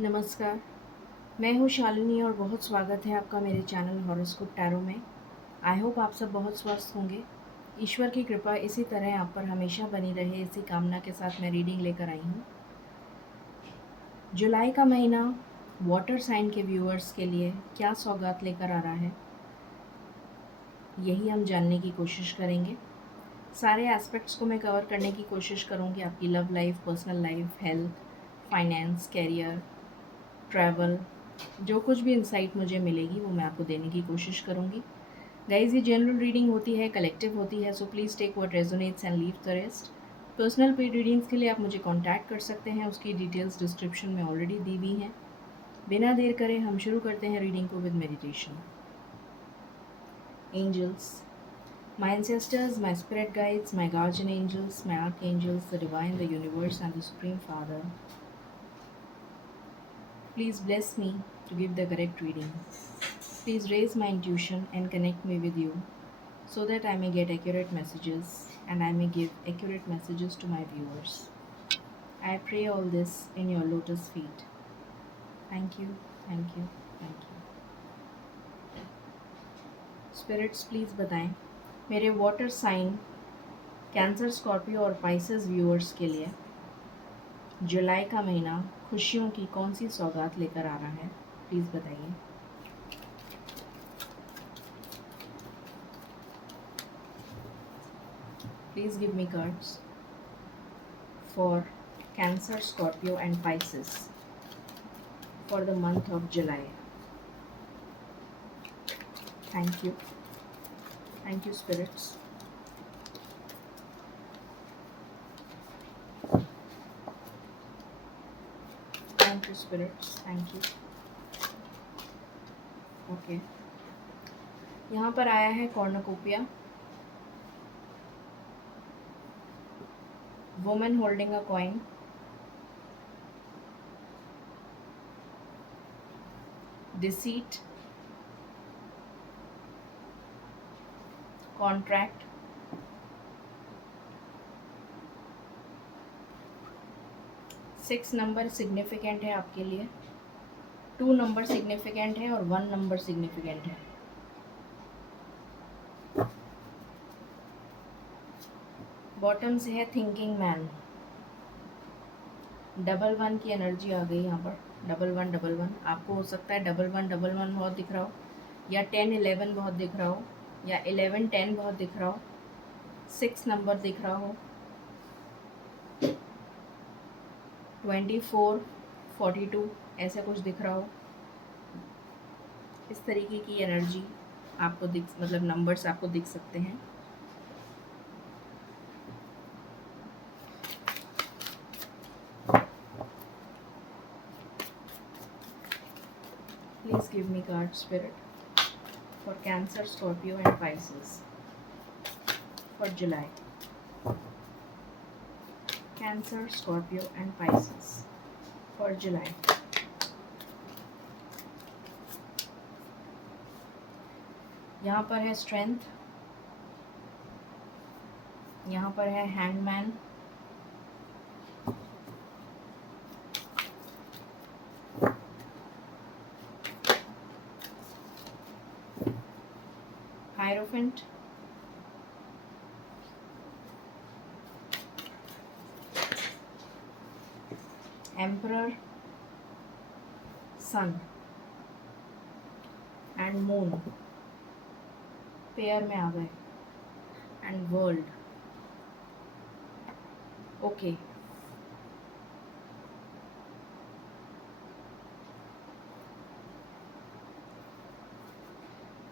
नमस्कार, मैं हूँ शालिनी और बहुत स्वागत है आपका मेरे चैनल हॉरोस्कोप टैरो में। आई होप आप सब बहुत स्वस्थ होंगे। ईश्वर की कृपा इसी तरह आप पर हमेशा बनी रहे, इसी कामना के साथ मैं रीडिंग लेकर आई हूँ। जुलाई का महीना वाटर साइन के व्यूअर्स के लिए क्या सौगात लेकर आ रहा है, यही हम जानने की कोशिश करेंगे। सारे एस्पेक्ट्स को मैं कवर करने की कोशिश करूँगी, आपकी love life, personal life, health, finance, career, travel, जो कुछ भी इंसाइट मुझे मिलेगी वो मैं आपको देने की कोशिश करूँगी। गाइज, ये जनरल रीडिंग होती है, कलेक्टिव होती है, so please take what resonates and leave the rest. Personal paid readings के लिए आप मुझे कांटेक्ट कर सकते हैं, उसकी डिटेल्स डिस्क्रिप्शन में ऑलरेडी दी हुई हैं। बिना देर करे हम शुरू करते हैं रीडिंग को with meditation. Angels, my ancestors, my spirit guides, my guardian angels, my archangels, the divine, the universe, and the Supreme Father, please bless me to give the correct reading. Please raise my intuition and connect me with you so that I may get accurate messages and I may give accurate messages to my viewers. I pray all this in your lotus feet. Thank you, thank you, thank you. Spirits please बताएं मेरे water sign Cancer, Scorpio और Pisces viewers के लिए जुलाई का महीना खुशियों की कौन सी सौगात लेकर आ रहा है, प्लीज़ बताइए। Please give me cards for Cancer, Scorpio and Pisces for the month of July. Thank you. Thank you, spirits. Thank you, spirits. Thank you. Okay. यहाँ पर आया है कॉर्नोकोपिया, woman holding a coin, deceit, contract, 6 number significant है आपके लिए, 2 number significant है और 1 number significant है। बॉटम से है थिंकिंग मैन, 11 की एनर्जी आ गई यहाँ पर। 1111 आपको हो सकता है 1111 बहुत दिख रहा हो, या 1011 बहुत दिख रहा हो, या 1110 बहुत दिख रहा हो, 6 नंबर दिख रहा हो, 24 42 ऐसा कुछ दिख रहा हो। इस तरीके की एनर्जी आपको मतलब नंबर्स आपको दिख सकते हैं। Please give me card spirit for Cancer, Scorpio and Pisces for July. Cancer, Scorpio and Pisces for July. यहाँ पर है स्ट्रेंथ, यहाँ पर है hangman, hierophant, emperor, sun and moon pair में आ गए, and world. Okay,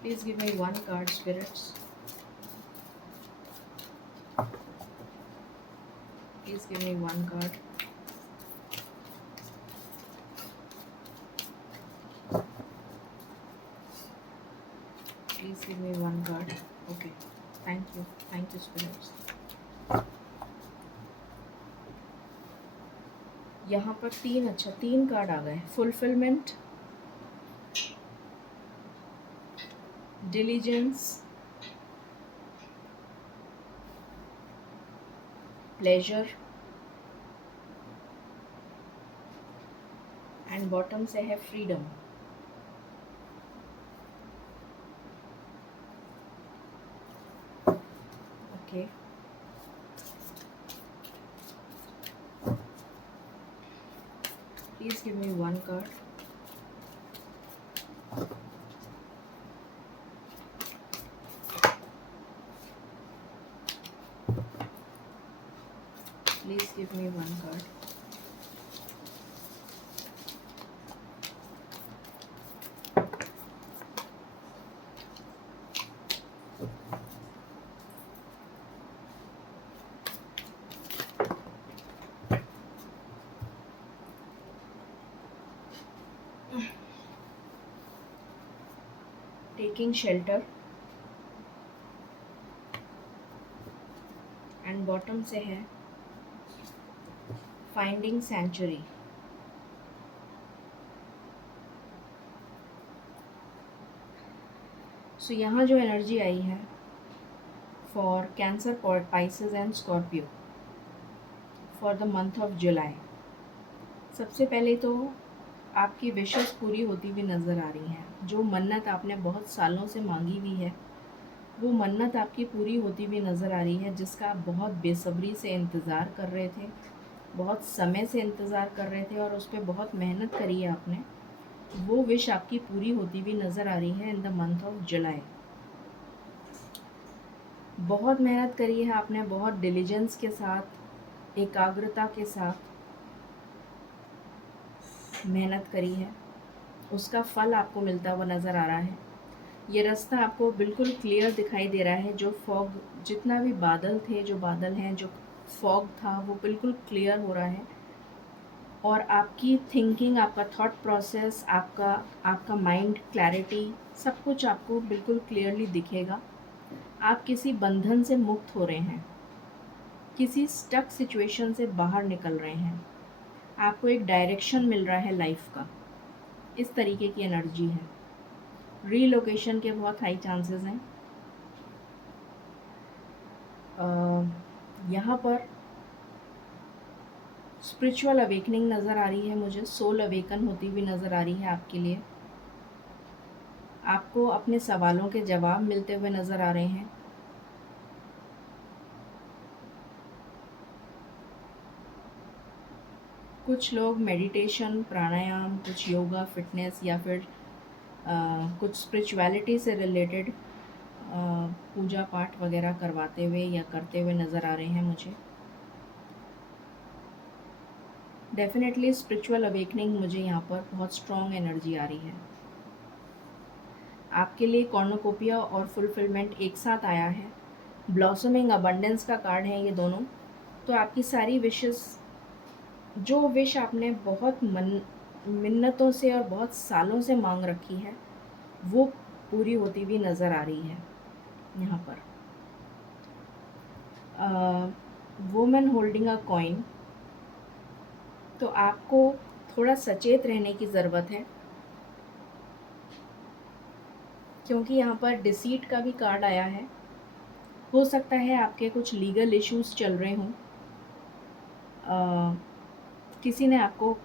please give me one card, spirits. Please give me one card. Please give me one card. Okay, thank you, spirits. यहाँ पर 3 card आ गए, fulfilment, diligence, pleasure, and bottom से है freedom. Okay, please give me one card. Please give me one card. Taking shelter and bottom से है finding sanctuary। सो यहाँ जो energy आई है for cancer, Pisces and Scorpio for the month of July, सबसे पहले तो आपकी विशेस पूरी होती हुई नज़र आ रही हैं। जो मन्नत आपने बहुत सालों से मांगी हुई है वो मन्नत आपकी पूरी होती हुई नज़र आ रही है, जिसका आप बहुत बेसब्री से इंतज़ार कर रहे थे, बहुत समय से इंतज़ार कर रहे थे और उस पर बहुत मेहनत करी है आपने। वो विश आपकी पूरी होती हुई नज़र आ रही है in the month of July. बहुत मेहनत करी है आपने, बहुत डिलीजेंस के साथ, एकाग्रता के साथ मेहनत करी है, उसका फल आपको मिलता हुआ नज़र आ रहा है। ये रास्ता आपको बिल्कुल क्लियर दिखाई दे रहा है। जो फॉग, जितना भी बादल थे, जो बादल हैं, जो फॉग था, वो बिल्कुल क्लियर हो रहा है और आपकी थिंकिंग, आपका थॉट प्रोसेस, आपका माइंड क्लैरिटी, सब कुछ आपको बिल्कुल क्लियरली दिखेगा। आप किसी बंधन से मुक्त हो रहे हैं, किसी स्टक सिचुएशन से बाहर निकल रहे हैं, आपको एक डायरेक्शन मिल रहा है लाइफ का। इस तरीके की एनर्जी है। रीलोकेशन के बहुत हाई चांसेस हैं। यहाँ पर स्पिरिचुअल अवेकनिंग नज़र आ रही है मुझे, सोल अवेकन होती हुई नज़र आ रही है आपके लिए। आपको अपने सवालों के जवाब मिलते हुए नज़र आ रहे हैं। कुछ लोग मेडिटेशन, प्राणायाम, कुछ योगा, फिटनेस या फिर कुछ स्पिरिचुअलिटी से रिलेटेड पूजा पाठ वगैरह करवाते हुए या करते हुए नज़र आ रहे हैं मुझे। डेफिनेटली स्पिरिचुअल अवेकनिंग मुझे यहाँ पर बहुत स्ट्रॉन्ग एनर्जी आ रही है। आपके लिए कॉर्नोकोपिया और फुलफिलमेंट एक साथ आया है। ब्लॉसमिंग अबंडेंस का कार्ड है ये दोनों। तो आपकी सारी विशेस, जो विश आपने बहुत मिन्नतों से और बहुत सालों से मांग रखी है, वो पूरी होती हुई नज़र आ रही है यहाँ पर। Women holding a coin. तो आपको थोड़ा सचेत रहने की ज़रूरत है, क्योंकि यहाँ पर डिसीट का भी कार्ड आया है। हो सकता है आपके कुछ लीगल इश्यूज चल रहे हों, किसी ने आपको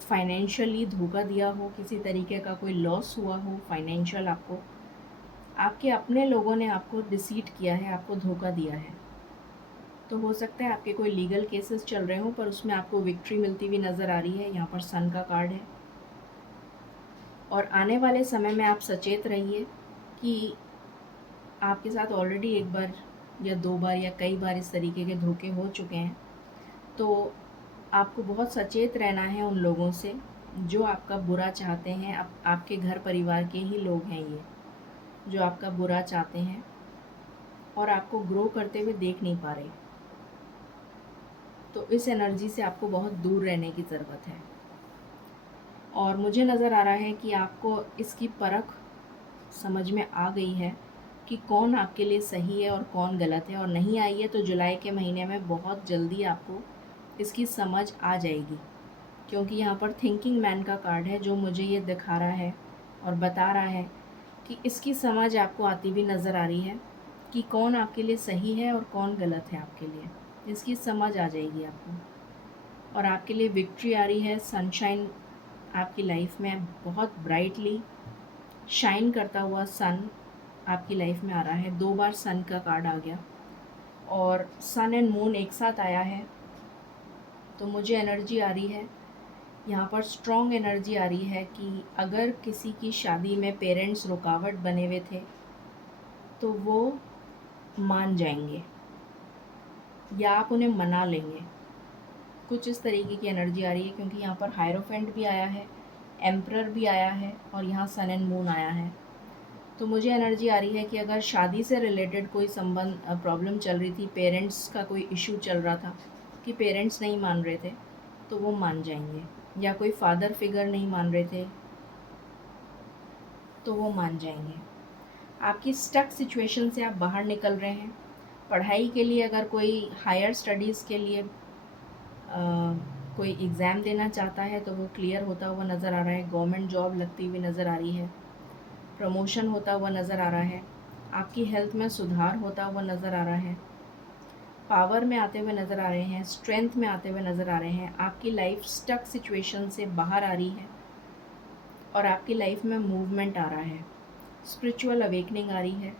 फाइनेंशियली धोखा दिया हो, किसी तरीके का कोई लॉस हुआ हो फाइनेंशियल, आपको आपके अपने लोगों ने आपको डिसीट किया है, आपको धोखा दिया है। तो हो सकता है आपके कोई लीगल केसेस चल रहे हों, पर उसमें आपको विक्ट्री मिलती हुई नज़र आ रही है। यहाँ पर सन का कार्ड है और आने वाले समय में आप सचेत रहिए कि आपके साथ ऑलरेडी एक बार या दो बार या कई बार इस तरीके के धोखे हो चुके हैं। तो आपको बहुत सचेत रहना है उन लोगों से जो आपका बुरा चाहते हैं। आपके घर परिवार के ही लोग हैं ये, जो आपका बुरा चाहते हैं और आपको ग्रो करते हुए देख नहीं पा रहे। तो इस एनर्जी से आपको बहुत दूर रहने की ज़रूरत है। और मुझे नज़र आ रहा है कि आपको इसकी परख समझ में आ गई है कि कौन आपके लिए सही है और कौन गलत है। और नहीं आई है तो जुलाई के महीने में बहुत जल्दी आपको इसकी समझ आ जाएगी, क्योंकि यहाँ पर थिंकिंग मैन का कार्ड है जो मुझे ये दिखा रहा है और बता रहा है कि इसकी समझ आपको आती भी नज़र आ रही है कि कौन आपके लिए सही है और कौन गलत है आपके लिए। इसकी समझ आ जाएगी आपको और आपके लिए विक्ट्री आ रही है, सनशाइन आपकी लाइफ में बहुत ब्राइटली शाइन करता हुआ सन आपकी लाइफ में आ रहा है। 2 बार सन का कार्ड आ गया और सन एंड मून एक साथ आया है, तो मुझे एनर्जी आ रही है यहाँ पर, स्ट्रॉन्ग एनर्जी आ रही है कि अगर किसी की शादी में पेरेंट्स रुकावट बने हुए थे तो वो मान जाएंगे या आप उन्हें मना लेंगे। कुछ इस तरीके की एनर्जी आ रही है क्योंकि यहाँ पर हायरोफेंट भी आया है, एम्परर भी आया है और यहाँ सन एंड मून आया है। तो मुझे एनर्जी आ रही है कि अगर शादी से रिलेटेड कोई संबंध प्रॉब्लम चल रही थी, पेरेंट्स का कोई इशू चल रहा था कि पेरेंट्स नहीं मान रहे थे, तो वो मान जाएंगे, या कोई फादर फिगर नहीं मान रहे थे तो वो मान जाएंगे। आपकी स्टक सिचुएशन से आप बाहर निकल रहे हैं। पढ़ाई के लिए अगर कोई हायर स्टडीज़ के लिए कोई एग्ज़ाम देना चाहता है तो वो क्लियर होता हुआ नज़र आ रहा है। गवर्नमेंट जॉब लगती हुई नज़र आ रही है, प्रमोशन होता हुआ नज़र आ रहा है, आपकी हेल्थ में सुधार होता हुआ नज़र आ रहा है, पावर में आते हुए नज़र आ रहे हैं, स्ट्रेंथ में आते हुए नज़र आ रहे हैं। आपकी लाइफ स्टक सिचुएशन से बाहर आ रही है और आपकी लाइफ में मूवमेंट आ रहा है, स्पिरिचुअल अवेकनिंग आ रही है,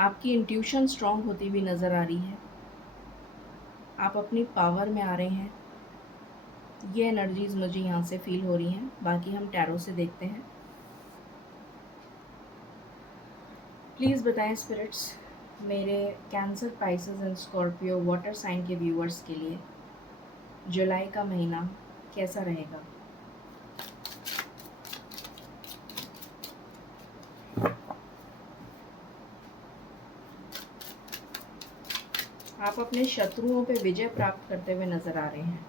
आपकी इंट्यूशन स्ट्रॉन्ग होती हुई नज़र आ रही है, आप अपनी पावर में आ रहे हैं। ये एनर्जीज़ मुझे यहाँ से फील हो रही हैं। बाकी हम टैरो से देखते हैं। प्लीज़ बताएं स्पिरिट्स, मेरे Cancer, Pisces and Scorpio water sign के व्यूअर्स के लिए जुलाई का महीना कैसा रहेगा। आप अपने शत्रुओं पे विजय प्राप्त करते हुए नज़र आ रहे हैं।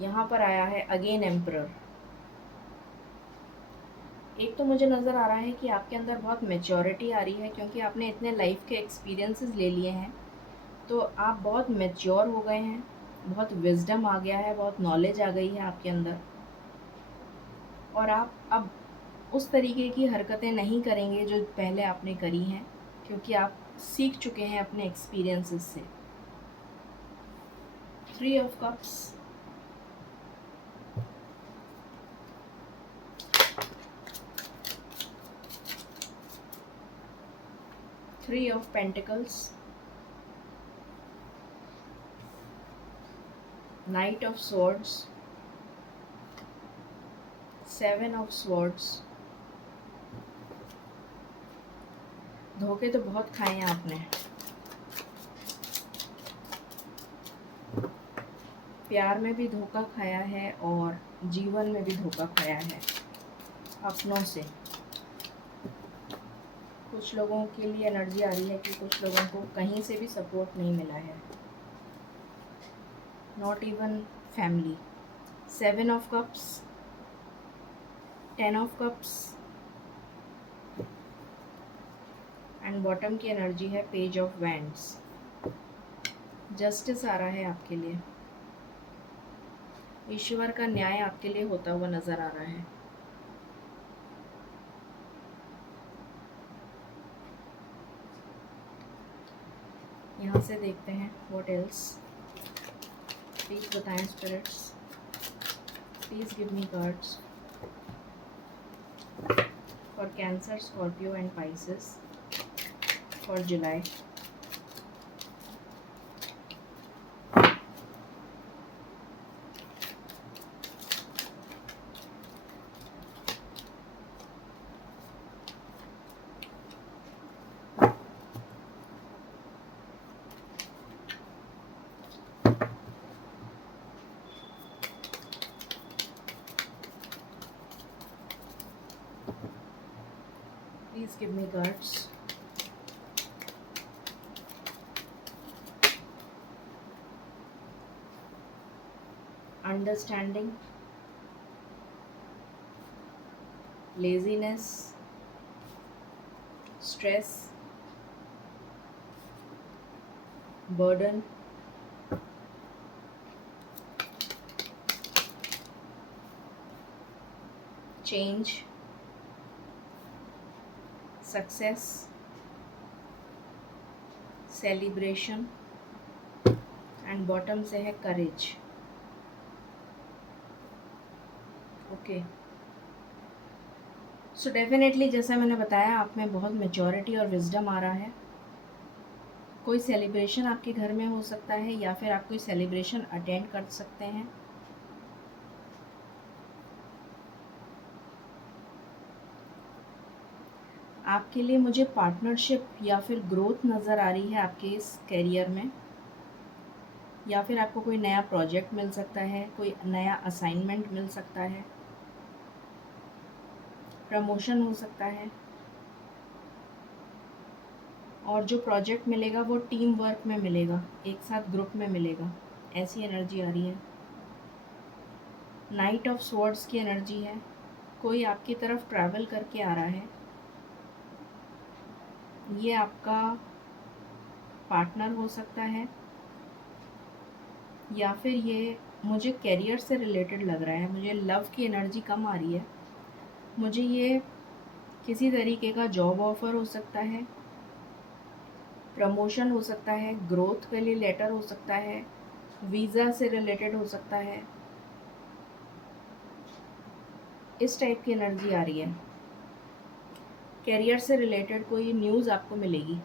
यहाँ पर आया है अगेन एम्परर। एक तो मुझे नज़र आ रहा है कि आपके अंदर बहुत मैच्योरिटी आ रही है क्योंकि आपने इतने लाइफ के एक्सपीरियंसेस ले लिए हैं, तो आप बहुत मैच्योर हो गए हैं, बहुत विजडम आ गया है, बहुत नॉलेज आ गई है आपके अंदर, और आप अब उस तरीके की हरकतें नहीं करेंगे जो पहले आपने करी हैं, क्योंकि आप सीख चुके हैं अपने एक्सपीरियंसेस से। 3 of cups, three of pentacles, night of swords, 7 of swords. धोखे तो बहुत खाए हैं आपने, प्यार में भी धोखा खाया है और जीवन में भी धोखा खाया है अपनों से। कुछ लोगों के लिए एनर्जी आ रही है कि कुछ लोगों को कहीं से भी सपोर्ट नहीं मिला है, not even family. 7 of cups, 10 of cups and bottom की एनर्जी है पेज ऑफ वैंड्स। जस्टिस आ रहा है आपके लिए, ईश्वर का न्याय आपके लिए होता हुआ नज़र आ रहा है। यहाँ से देखते हैं व्हाट एल्स। प्लीज़ बताएं spirits, please give me cards for Cancer, Scorpio and Pisces for July. Please give me cards. Understanding, laziness, stress, burden, change, success, celebration and bottom से है करेज। ओके, सो डेफिनेटली जैसा मैंने बताया, आप में बहुत maturity और विजडम आ रहा है। कोई सेलिब्रेशन आपके घर में हो सकता है या फिर आप कोई सेलिब्रेशन अटेंड कर सकते हैं। आपके लिए मुझे पार्टनरशिप या फिर ग्रोथ नज़र आ रही है आपके इस करियर में, या फिर आपको कोई नया प्रोजेक्ट मिल सकता है, कोई नया असाइनमेंट मिल सकता है, प्रमोशन हो सकता है, और जो प्रोजेक्ट मिलेगा वो टीम वर्क में मिलेगा, एक साथ ग्रुप में मिलेगा, ऐसी एनर्जी आ रही है। नाइट ऑफ स्वॉर्ड्स की एनर्जी है, कोई आपकी तरफ ट्रैवल करके आ रहा है, ये आपका पार्टनर हो सकता है, या फिर ये मुझे करियर से रिलेटेड लग रहा है, मुझे लव की एनर्जी कम आ रही है, मुझे ये किसी तरीके का जॉब ऑफर हो सकता है, प्रमोशन हो सकता है, ग्रोथ के लिए लेटर हो सकता है, वीज़ा से रिलेटेड हो सकता है, इस टाइप की एनर्जी आ रही है। करियर से रिलेटेड कोई न्यूज़ आपको मिलेगी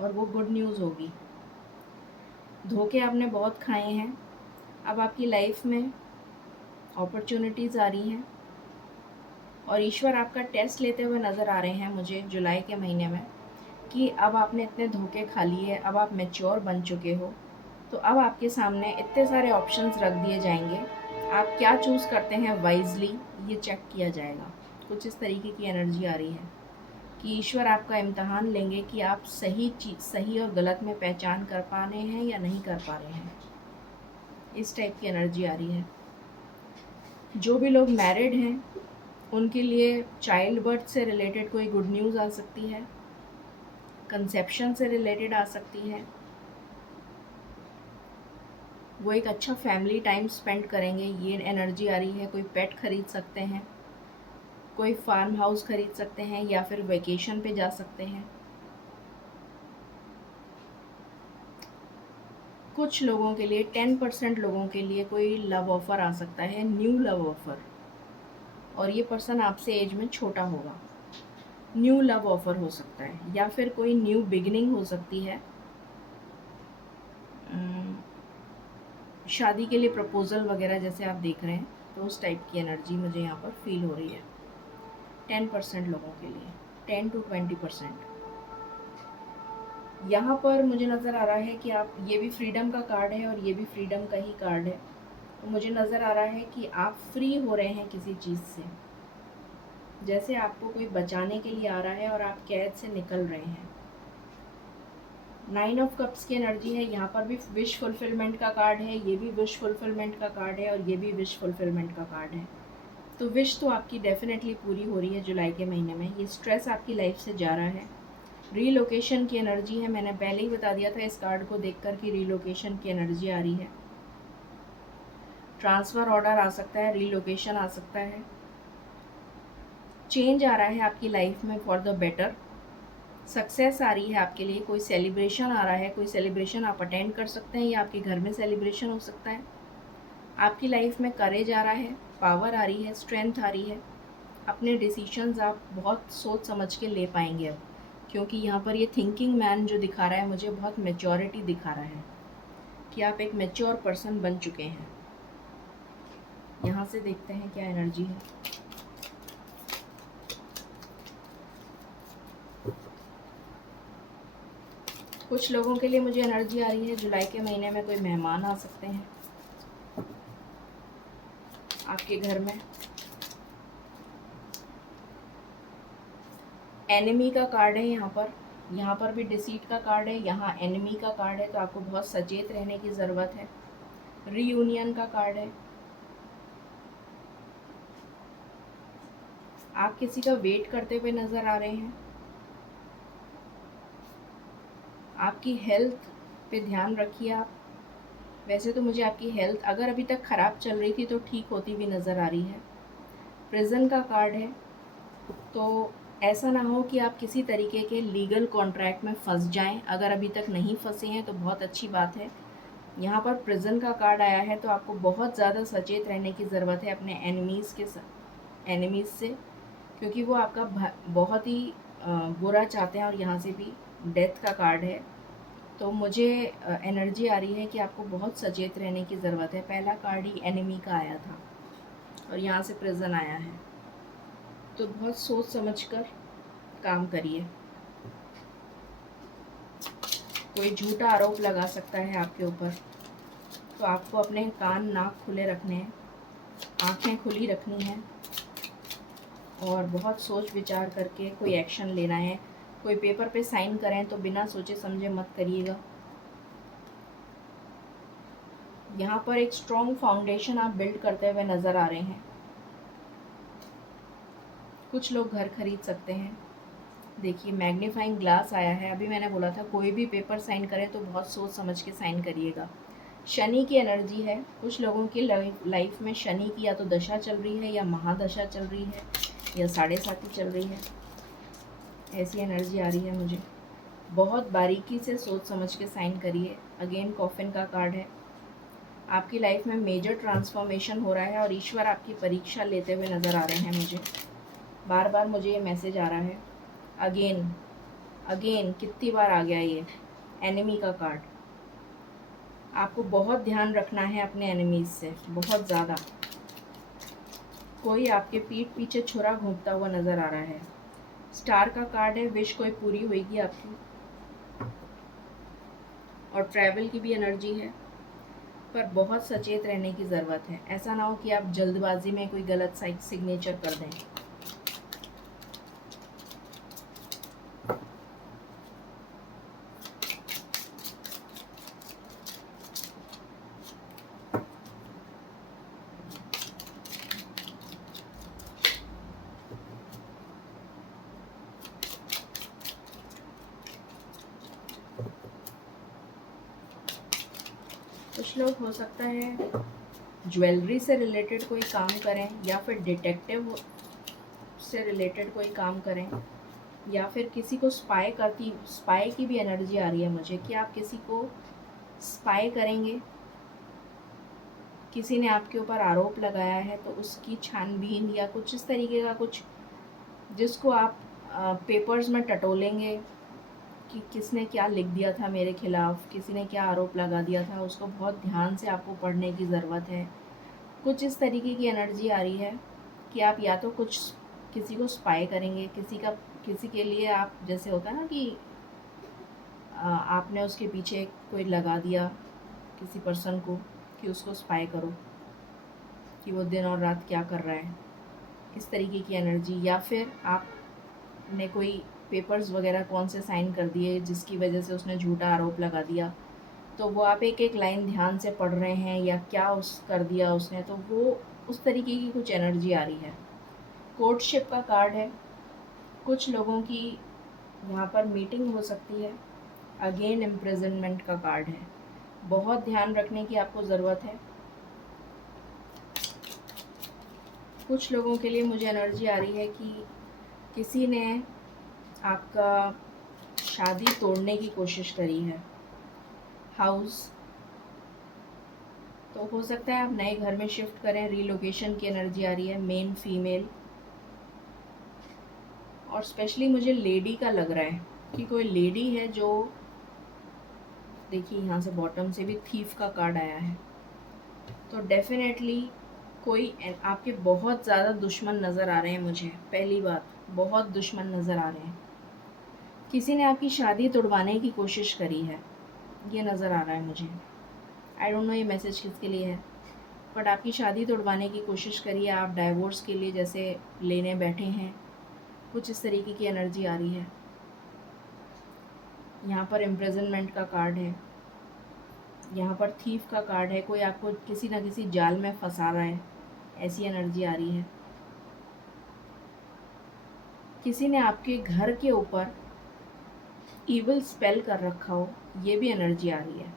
और वो गुड न्यूज़ होगी। धोखे आपने बहुत खाए हैं, अब आपकी लाइफ में अपॉर्चुनिटीज़ आ रही हैं और ईश्वर आपका टेस्ट लेते हुए नज़र आ रहे हैं मुझे जुलाई के महीने में, कि अब आपने इतने धोखे खा लिए, अब आप मैच्योर बन चुके हो, तो अब आपके सामने इतने सारे ऑप्शंस रख दिए जाएंगे, आप क्या चूज़ करते हैं वाइजली ये चेक किया जाएगा। कुछ इस तरीके की एनर्जी आ रही है कि ईश्वर आपका इम्तहान लेंगे कि आप सही चीज़, सही और गलत में पहचान कर पा रहे हैं या नहीं कर पा रहे हैं, इस टाइप की एनर्जी आ रही है। जो भी लोग मैरिड हैं उनके लिए चाइल्ड बर्थ से रिलेटेड कोई गुड न्यूज़ आ सकती है, कंसेप्शन से रिलेटेड आ सकती है, वो एक अच्छा फैमिली टाइम स्पेंड करेंगे, ये एनर्जी आ रही है। कोई पेट खरीद सकते हैं, कोई फार्म हाउस खरीद सकते हैं, या फिर वेकेशन पे जा सकते हैं। कुछ लोगों के लिए 10% लोगों के लिए कोई लव ऑफ़र आ सकता है, न्यू लव ऑफ़र, और ये पर्सन आपसे एज में छोटा होगा। न्यू लव ऑफ़र हो सकता है, या फिर कोई न्यू बिगिनिंग हो सकती है। शादी के लिए प्रपोज़ल वगैरह जैसे आप देख रहे हैं, तो उस टाइप की एनर्जी मुझे यहाँ पर फील हो रही है 10% लोगों के लिए, 10 to 20%। यहाँ पर मुझे नज़र आ रहा है कि आप, ये भी फ्रीडम का कार्ड है और ये भी फ्रीडम का ही कार्ड है, तो मुझे नज़र आ रहा है कि आप फ्री हो रहे हैं किसी चीज़ से, जैसे आपको कोई बचाने के लिए आ रहा है और आप कैद से निकल रहे हैं। 9 ऑफ कप्स की एनर्जी है, यहाँ पर भी विश फुलफिलमेंट का कार्ड है, ये भी विश फुलफिलमेंट का कार्ड है, और ये भी विश फुलफिलमेंट का कार्ड है। तो विश तो आपकी डेफिनेटली पूरी हो रही है जुलाई के महीने में। ये स्ट्रेस आपकी लाइफ से जा रहा है। रीलोकेशन की एनर्जी है, मैंने पहले ही बता दिया था इस कार्ड को देखकर कि रीलोकेशन की एनर्जी आ रही है। ट्रांसफ़र ऑर्डर आ सकता है, रीलोकेशन आ सकता है, चेंज आ रहा है आपकी लाइफ में फॉर द बेटर, सक्सेस आ रही है आपके लिए, कोई सेलिब्रेशन आ रहा है, कोई सेलिब्रेशन आप अटेंड कर सकते हैं या आपके घर में सेलिब्रेशन हो सकता है। आपकी लाइफ में करेज आ रहा है, पावर आ रही है, स्ट्रेंथ आ रही है, अपने डिसीजंस आप बहुत सोच समझ के ले पाएंगे अब, क्योंकि यहाँ पर ये थिंकिंग मैन जो दिखा रहा है मुझे, बहुत मेच्योरिटी दिखा रहा है कि आप एक मेच्योर पर्सन बन चुके हैं। यहाँ से देखते हैं क्या एनर्जी है। कुछ लोगों के लिए मुझे एनर्जी आ रही है जुलाई के महीने में कोई मेहमान आ सकते हैं आपके घर में। एनिमी का कार्ड है यहाँ पर भी डिसीट का कार्ड है, यहाँ एनिमी का कार्ड है, तो आपको बहुत सचेत रहने की ज़रूरत है। रीयूनियन का कार्ड है, आप किसी का वेट करते हुए नज़र आ रहे हैं। आपकी हेल्थ पे ध्यान रखिए आप। वैसे तो मुझे आपकी हेल्थ अगर अभी तक ख़राब चल रही थी तो ठीक होती भी नज़र आ रही है। प्रिजन का कार्ड है, तो ऐसा ना हो कि आप किसी तरीके के लीगल कॉन्ट्रैक्ट में फंस जाएं। अगर अभी तक नहीं फंसे हैं तो बहुत अच्छी बात है। यहाँ पर प्रिजन का कार्ड आया है, तो आपको बहुत ज़्यादा सचेत रहने की ज़रूरत है अपने एनिमीज़ से, क्योंकि वो आपका बहुत ही बुरा चाहते हैं। और यहाँ से भी डेथ का कार्ड है, तो मुझे एनर्जी आ रही है कि आपको बहुत सचेत रहने की ज़रूरत है। पहला कार्ड ही एनिमी का आया था और यहाँ से प्रिजन आया है, तो बहुत सोच समझ कर काम करिए। कोई झूठा आरोप लगा सकता है आपके ऊपर, तो आपको अपने कान नाक खुले रखने हैं, आँखें खुली रखनी हैं और बहुत सोच विचार करके कोई एक्शन लेना है। कोई पेपर पे साइन करें तो बिना सोचे समझे मत करिएगा। यहाँ पर एक स्ट्रॉन्ग फाउंडेशन आप बिल्ड करते हुए नज़र आ रहे हैं। कुछ लोग घर खरीद सकते हैं। देखिए, मैग्नीफाइंग ग्लास आया है। अभी मैंने बोला था कोई भी पेपर साइन करें तो बहुत सोच समझ के साइन करिएगा। शनि की एनर्जी है। कुछ लोगों की लाइफ में शनि की या तो दशा चल रही है या महादशा चल रही है या 7.5 चल रही है, ऐसी एनर्जी आ रही है मुझे। बहुत बारीकी से सोच समझ के साइन करिए। अगेन कॉफिन का कार्ड है। आपकी लाइफ में मेजर ट्रांसफॉर्मेशन हो रहा है और ईश्वर आपकी परीक्षा लेते हुए नज़र आ रहे हैं मुझे। बार बार मुझे ये मैसेज आ रहा है। अगेन कितनी बार आ गया ये एनिमी का कार्ड। आपको बहुत ध्यान रखना है अपने एनिमीज़ से, बहुत ज़्यादा। कोई आपके पीठ पीछे छुरा घूमता हुआ नज़र आ रहा है। स्टार का कार्ड है। विश कोई पूरी होगी आपकी। और ट्रैवल की भी एनर्जी है, पर बहुत सचेत रहने की ज़रूरत है। ऐसा ना हो कि आप जल्दबाजी में कोई गलत सिग्नेचर कर दें। कुछ लोग हो सकता है ज्वेलरी से रिलेटेड कोई काम करें, या फिर डिटेक्टिव से रिलेटेड कोई काम करें, या फिर किसी को स्पाई की भी एनर्जी आ रही है मुझे कि आप किसी को स्पाई करेंगे। किसी ने आपके ऊपर आरोप लगाया है तो उसकी छानबीन या कुछ इस तरीके का कुछ, जिसको आप पेपर्स में टटोलेंगे कि किसने क्या लिख दिया था मेरे खिलाफ़, किसी ने क्या आरोप लगा दिया था, उसको बहुत ध्यान से आपको पढ़ने की ज़रूरत है। कुछ इस तरीके की एनर्जी आ रही है कि आप या तो कुछ किसी को स्पाई करेंगे, किसी के लिए आप, जैसे होता है ना कि आपने उसके पीछे कोई लगा दिया किसी पर्सन को कि उसको स्पाई करो कि वो दिन और रात क्या कर रहा है, इस तरीके की एनर्जी। या फिर आपने कोई पेपर्स वगैरह कौन से साइन कर दिए जिसकी वजह से उसने झूठा आरोप लगा दिया, तो वो आप एक एक लाइन ध्यान से पढ़ रहे हैं या क्या उस कर दिया उसने, तो वो उस तरीके की कुछ एनर्जी आ रही है। कोर्टशिप का कार्ड है। कुछ लोगों की यहाँ पर मीटिंग हो सकती है। अगेन इम्प्रिजनमेंट का कार्ड है। बहुत ध्यान रखने की आपको ज़रूरत है। कुछ लोगों के लिए मुझे एनर्जी आ रही है कि किसी ने आपका शादी तोड़ने की कोशिश करी है। हाउस, तो हो सकता है आप नए घर में शिफ्ट करें। रीलोकेशन की एनर्जी आ रही है। मेन फीमेल, और स्पेशली मुझे लेडी का लग रहा है कि कोई लेडी है जो, देखिए यहाँ से बॉटम से भी थीफ का कार्ड आया है, तो डेफिनेटली कोई आपके बहुत ज़्यादा दुश्मन नज़र आ रहे हैं मुझे। पहली बात, बहुत दुश्मन नज़र आ रहे हैं। किसी ने आपकी शादी तोड़वाने की कोशिश करी है, ये नज़र आ रहा है मुझे। आई डोंट नो ये मैसेज किसके लिए है, बट आपकी शादी तोड़वाने की कोशिश करी है। आप डाइवोर्स के लिए जैसे लेने बैठे हैं, कुछ इस तरीके की एनर्जी आ रही है। यहाँ पर इम्प्रिजनमेंट का कार्ड है। यहाँ पर थीफ का कार्ड है। कोई आपको किसी ना किसी जाल में फंसा रहा है, ऐसी एनर्जी आ रही है। किसी ने आपके घर के ऊपर ईविल स्पेल कर रखा हो, ये भी एनर्जी आ रही है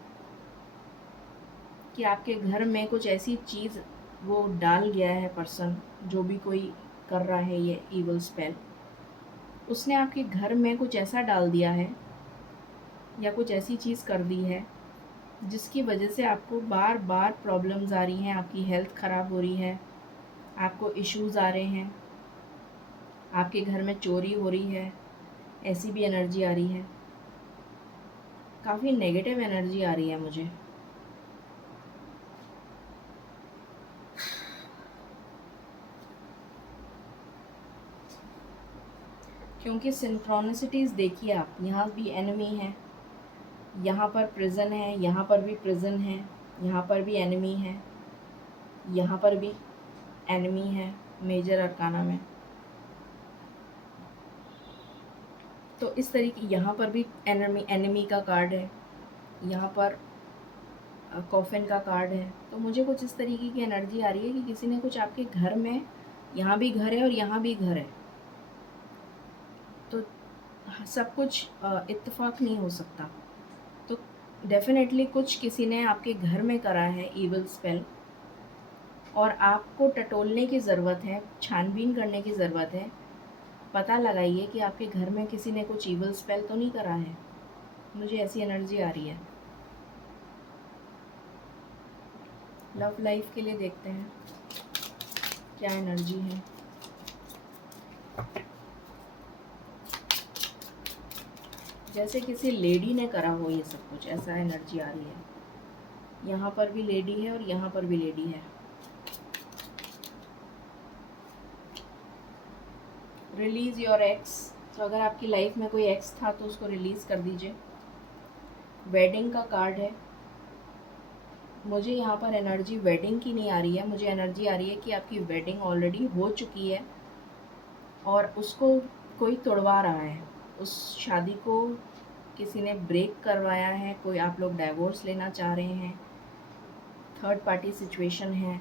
कि आपके घर में कुछ ऐसी चीज़ वो डाल गया है पर्सन, जो भी कोई कर रहा है ये ईवल स्पेल, उसने आपके घर में कुछ ऐसा डाल दिया है या कुछ ऐसी चीज़ कर दी है जिसकी वजह से आपको बार बार प्रॉब्लम्स आ रही हैं, आपकी हेल्थ ख़राब हो रही है, आपको इश्यूज आ रहे हैं, आपके घर में चोरी हो रही है, ऐसी भी एनर्जी आ रही है। काफ़ी नेगेटिव एनर्जी आ रही है मुझे। क्योंकि सिंक्रोनिसिटीज़ देखिए आप, यहाँ भी एनिमी है, यहाँ पर प्रिजन है, यहाँ पर भी प्रिजन है, यहाँ पर भी एनिमी है, यहाँ पर भी एनिमी है मेजर अरकाना में। तो इस तरीके, यहाँ पर भी एनिमी का कार्ड है, यहाँ पर कॉफिन का कार्ड है। तो मुझे कुछ इस तरीके की एनर्जी आ रही है कि किसी ने कुछ आपके घर में, यहाँ भी घर है और यहाँ भी घर है, तो सब कुछ इत्तेफाक नहीं हो सकता। तो डेफिनेटली कुछ किसी ने आपके घर में करा है ईवल स्पेल, और आपको टटोलने की ज़रूरत है, छानबीन करने की ज़रूरत है। पता लगाइए कि आपके घर में किसी ने कुछ ईवल स्पेल तो नहीं करा है। मुझे ऐसी एनर्जी आ रही है। लव लाइफ के लिए देखते हैं क्या एनर्जी है। जैसे किसी लेडी ने करा हो ये सब कुछ, ऐसा एनर्जी आ रही है। यहाँ पर भी लेडी है और यहाँ पर भी लेडी है। Release your x. तो अगर आपकी लाइफ में कोई एक्स था तो उसको रिलीज़ कर दीजिए। वेडिंग का कार्ड है। मुझे यहाँ पर एनर्जी वेडिंग की नहीं आ रही है, मुझे एनर्जी आ रही है कि आपकी वेडिंग ऑलरेडी हो चुकी है और उसको कोई तोड़वा रहा है। उस शादी को किसी ने ब्रेक करवाया है, कोई आप लोग डाइवोर्स लेना चाह रहे हैं, थर्ड पार्टी सिचुएशन है।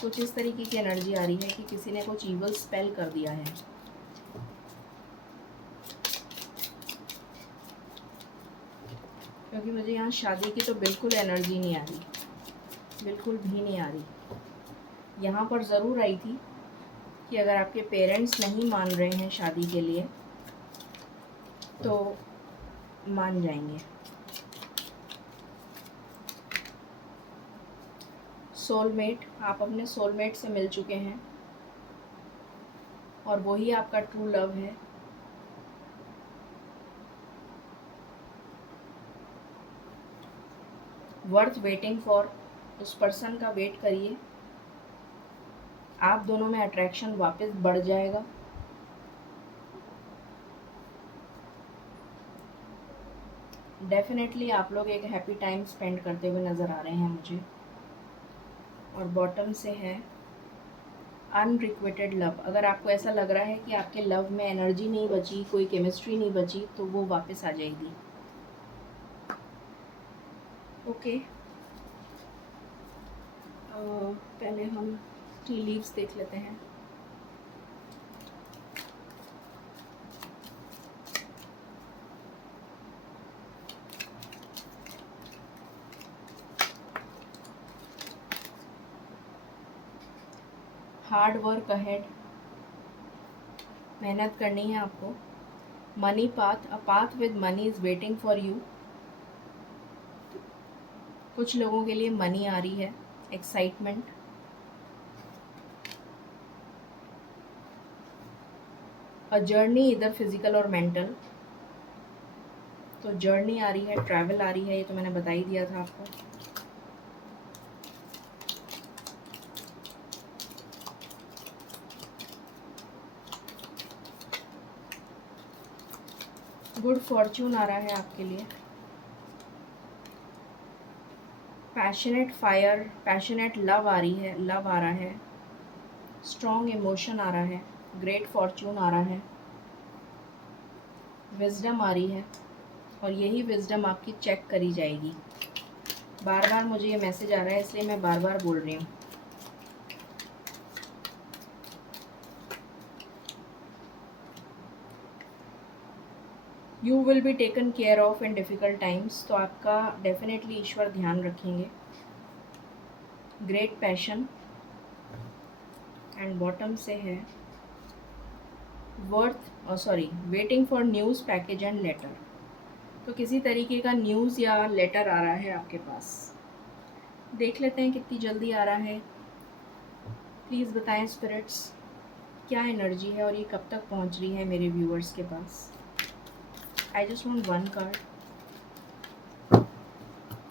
कुछ इस तरीके की एनर्जी आ रही है कि किसी ने कुछ ईवल स्पेल कर दिया है। क्योंकि मुझे यहाँ शादी की तो बिल्कुल एनर्जी नहीं आ रही, बिल्कुल भी नहीं आ रही। यहाँ पर ज़रूर आई थी कि अगर आपके पेरेंट्स नहीं मान रहे हैं शादी के लिए तो मान जाएंगे। सोलमेट, आप अपने सोलमेट से मिल चुके हैं और वही आपका ट्रू लव है। वर्थ वेटिंग फॉर, उस पर्सन का वेट करिए। आप दोनों में अट्रैक्शन वापस बढ़ जाएगा। डेफिनेटली आप लोग एक हैप्पी टाइम स्पेंड करते हुए नज़र आ रहे हैं मुझे। और बॉटम से है अनरिक्वेटेड लव। अगर आपको ऐसा लग रहा है कि आपके लव में एनर्जी नहीं बची, कोई केमिस्ट्री नहीं बची, तो वो वापस आ जाएगी। ओके, पहले हम टी लीव्स देख लेते हैं। हार्ड वर्क अहेड, मेहनत करनी है आपको। Money path, a path with money is waiting for you. कुछ लोगों के लिए मनी आ रही है, एक्साइटमेंट। अ जर्नी, इधर फिजिकल और मेंटल। तो जर्नी आ रही है, ट्रैवल आ रही है, ये तो मैंने बता ही दिया था आपको। गुड फॉर्च्यून आ रहा है आपके लिए। पैशनेट फायर, पैशनेट लव आ रही है, लव आ रहा है। स्ट्रॉन्ग इमोशन आ रहा है। ग्रेट फॉर्च्यून आ रहा है। विजडम आ रही है और यही विजडम आपकी चेक करी जाएगी। बार बार मुझे ये मैसेज आ रहा है, इसलिए मैं बार बार बोल रही हूँ। You will be taken care of in difficult times. तो आपका डेफिनेटली ईश्वर ध्यान रखेंगे। ग्रेट पैशन, एंड बॉटम से है waiting for news package and later. तो किसी तरीके का न्यूज़ या लेटर आ रहा है आपके पास। देख लेते हैं कितनी जल्दी आ रहा है। प्लीज़ बताएं स्पिरिट्स, क्या एनर्जी है और ये कब तक पहुंच रही है मेरे व्यूअर्स के पास। I just want one card,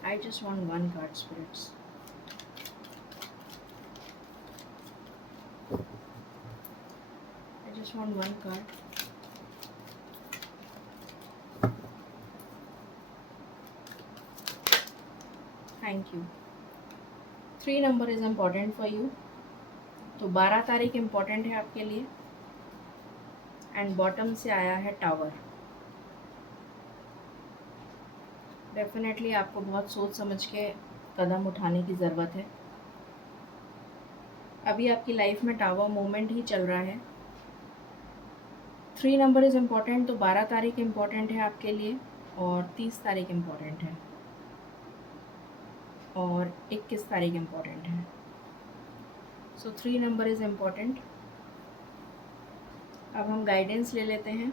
I just want one card spirits. I just want one card. Thank you. 3 number is important for you. तो 12 तारीख इम्पॉर्टेंट है आपके लिए। एंड बॉटम से आया है टावर। डेफिनेटली आपको बहुत सोच समझ के कदम उठाने की ज़रूरत है। अभी आपकी लाइफ में टावर मोमेंट ही चल रहा है। 3 नंबर इज़ इम्पॉर्टेंट, तो 12 तारीख इम्पॉर्टेंट है आपके लिए और 30 तारीख इम्पॉर्टेंट है और 21 तारीख इम्पॉर्टेंट है। सो 3 नंबर इज़ इम्पॉर्टेंट। अब हम गाइडेंस ले लेते हैं।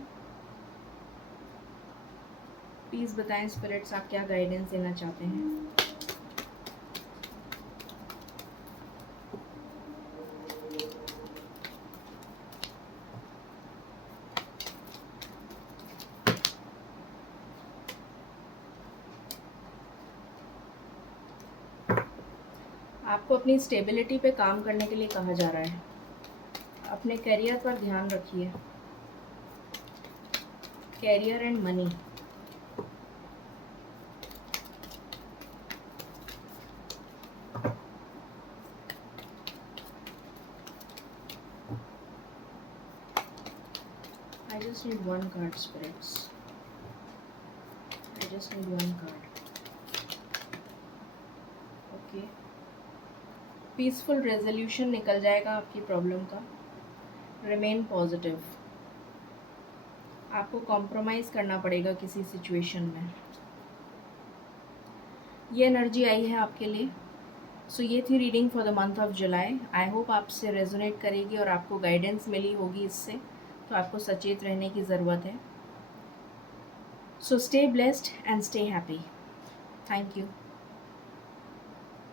प्लीज़ बताएं स्पिरिट्स, आप क्या गाइडेंस देना चाहते हैं। आपको अपनी स्टेबिलिटी पे काम करने के लिए कहा जा रहा है। अपने करियर पर ध्यान रखिए, career and money. I just need one card, spirits. I just need one card. Okay. Peaceful resolution निकल जाएगा आपकी प्रॉब्लम का। Remain positive. आपको कॉम्प्रोमाइज़ करना पड़ेगा किसी सिचुएशन में। ये एनर्जी आई है आपके लिए। सो ये थी reading for the month of July. I hope आपसे रेजोनेट करेगी और आपको गाइडेंस मिली होगी इससे। तो आपको सचेत रहने की ज़रूरत है। So stay blessed and stay happy. Thank you.